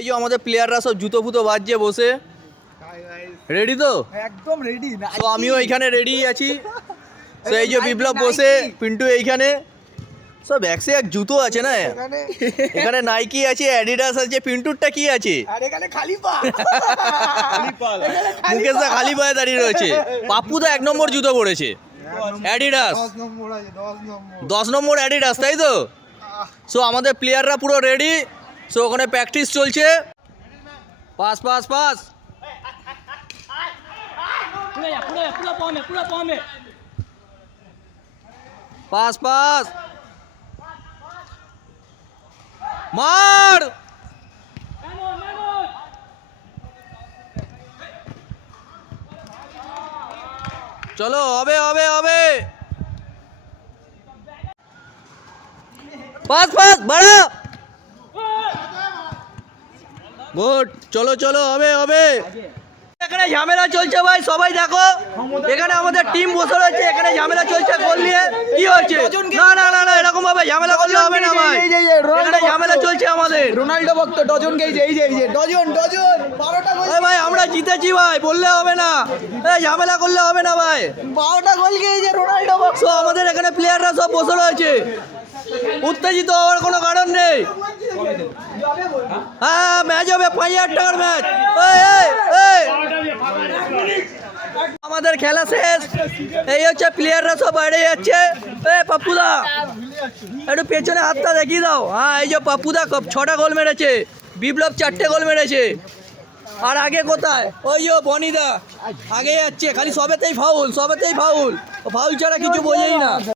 এই যে আমাদের প্লেয়াররা সব জুতো ফুতো বাজছে বসে, রেডি তো? একদম রেডি। তো আমিও এইখানে রেডি আছি। তো এই যে বিপ্লব বসে, পিন্টু এইখানে, সব একসে এক জুতো আছে না এখানে। নাইকি আছে, অ্যাডিডাস আছে, পিন্টুরটা কি আছে? আর এখানে খালি পা। মুকেশ দা খালি পায়ে দাঁড়িয়ে রয়েছে। পাপ্পু দা 1 নম্বর জুতো পড়েছে, অ্যাডিডাস 10 নম্বর অ্যাডিডাস, তাই তো? সো আমাদের প্লেয়াররা পুরো রেডি। সো ওখানে প্র্যাকটিস চলছে। Pass pass pass, pass pass, মার, চলো, হবে হবে হবে, পাস পাস, বাড়া, গুড, চলো চলো, হবে হবে। এখানে ঝামেলা চলছে ভাই, সবাই দেখো। এখানে আমাদের টিম বসে রয়েছে, এখানে ঝামেলা চলছে গোল নিয়ে। কি হয়েছে? না না না না, এরকম ভাবে ঝামেলা করলে হবে না ভাই। এখানে ঝামেলা চলছে আমাদের। রোনাল্ডো ভক্ত ডজন কে, এই যে ডজন 12টা গোল। ভাই আমরা জিতেছি ভাই, বললে হবে না, এই ঝামেলা করলে হবে না ভাই। 12টা গোল কে, এই যে রোনাল্ডো ভক্ত। তো আমাদের এখানে প্লেয়াররা সব বসে রয়েছে, উত্তেজিত হওয়ার কোনো কারণ নেই। হ্যাঁ ম্যাচ হবে, 5000 টাকার ম্যাচ। আমাদের খেলা শেষ। এই হচ্ছে প্লেয়াররা সব বাইরে যাচ্ছে। পাপ্পুদা একটু পেছনে হাতটা দেখিয়ে দাও। হ্যাঁ এই যে পাপ্পুদা 6টা গোল মেরেছে, বিপ্লব 4টে গোল মেরেছে। আর আগে কোথায় ওই যে বনিদা আগে যাচ্ছে, খালি সবেতেই ফাউল, সবেতেই ফাউল, ফাউল ছাড়া কিছু বোঝেই না।